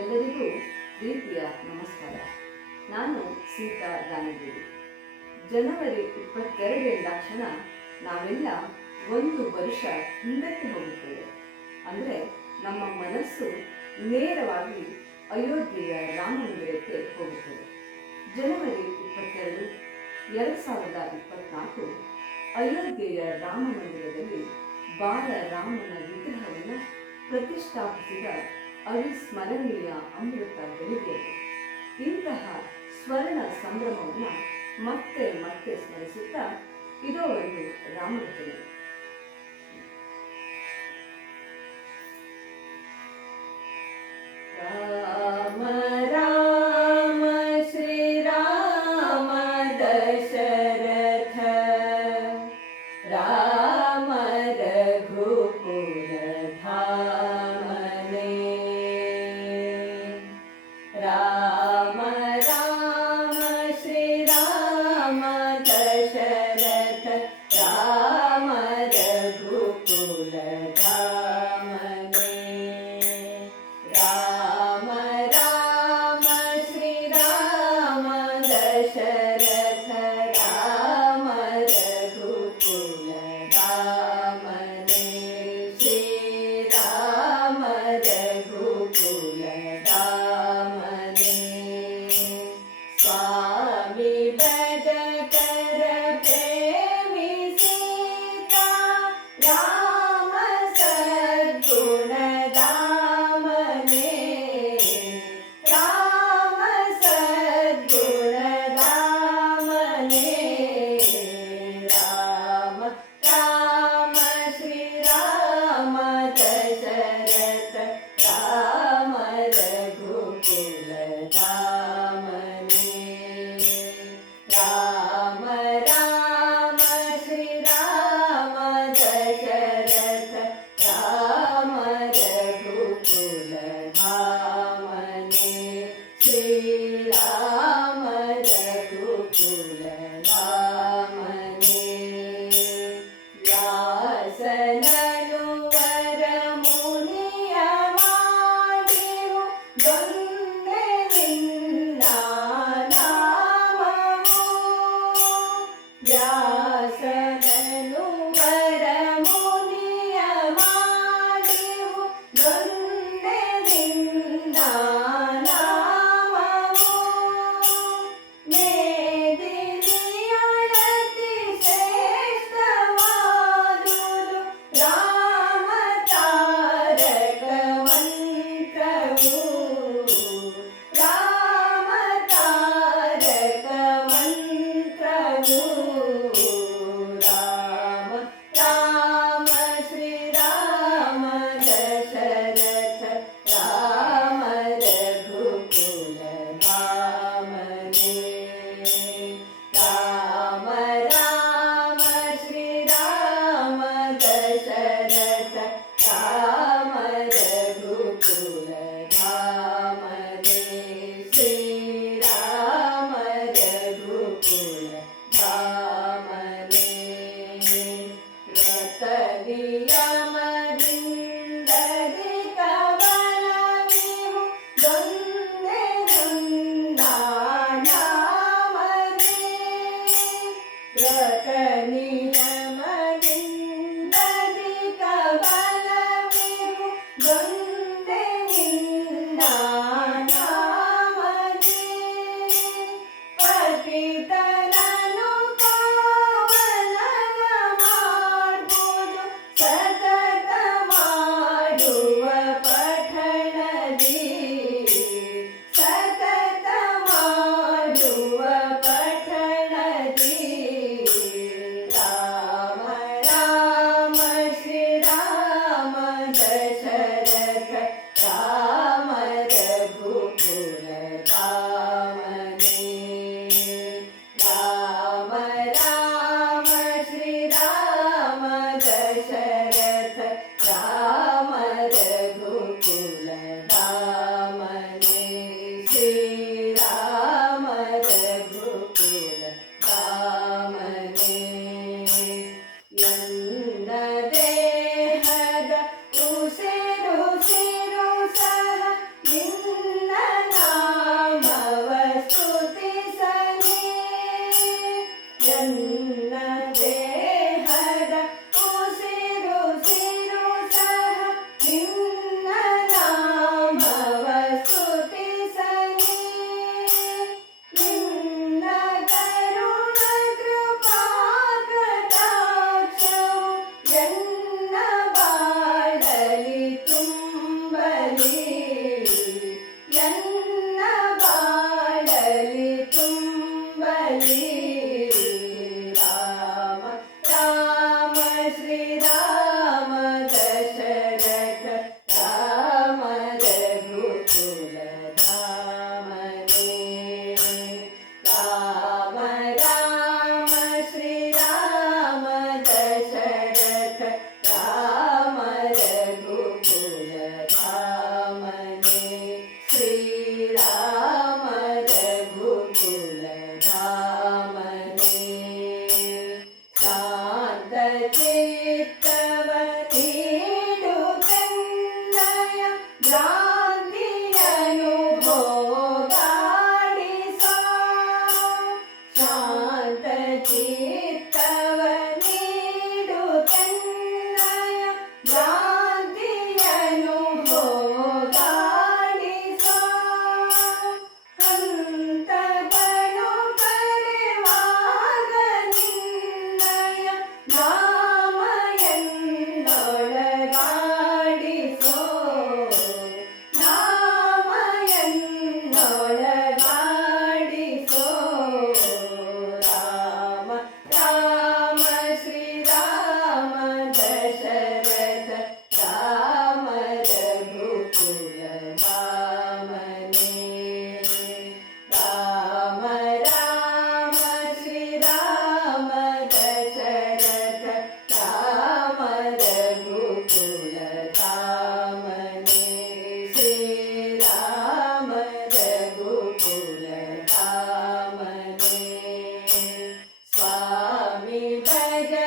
ಎಲ್ಲರಿಗೂ ಪ್ರೀತಿಯ ನಮಸ್ಕಾರ. ನಾನು ಸೀತಾ ರಾಣಿದೇವಿ ಜನವರಿ ಇಪ್ಪತ್ತೆರಡರಿಂದಾಕ್ಷಣ ನಾವೆಲ್ಲ ಒಂದು ವರ್ಷ ಹಿಂದಕ್ಕೆ ಹೋಗುತ್ತೇವೆ ಅಂದರೆ ನಮ್ಮ ಮನಸ್ಸು ನೇರವಾಗಿ ಅಯೋಧ್ಯೆಯ ರಾಮಮಂದಿರಕ್ಕೆ ಹೋಗುತ್ತದೆ. ಜನವರಿ ಇಪ್ಪತ್ತೆರಡು ಎರಡು ಸಾವಿರದ ಇಪ್ಪತ್ನಾಲ್ಕು ಅಯೋಧ್ಯೆಯ ರಾಮಮಂದಿರದಲ್ಲಿ ಬಾಲ ರಾಮನ ವಿಗ್ರಹವನ್ನು ಪ್ರತಿಷ್ಠಾಪಿಸಿದ ಅವಿಸ್ಮರಣೀಯ ಅಮೃತ ಬೆಳಿಗ್ಗೆ. ಇಂತಹ ಸ್ವರ್ಣ ಸಂಭ್ರಮವನ್ನು ಮತ್ತೆ ಮತ್ತೆ ಸ್ಮರಿಸುತ್ತಾ ಇದೋ ಒಂದು ರಾಮಘಟನೆ yeah Sunday. Jai Jai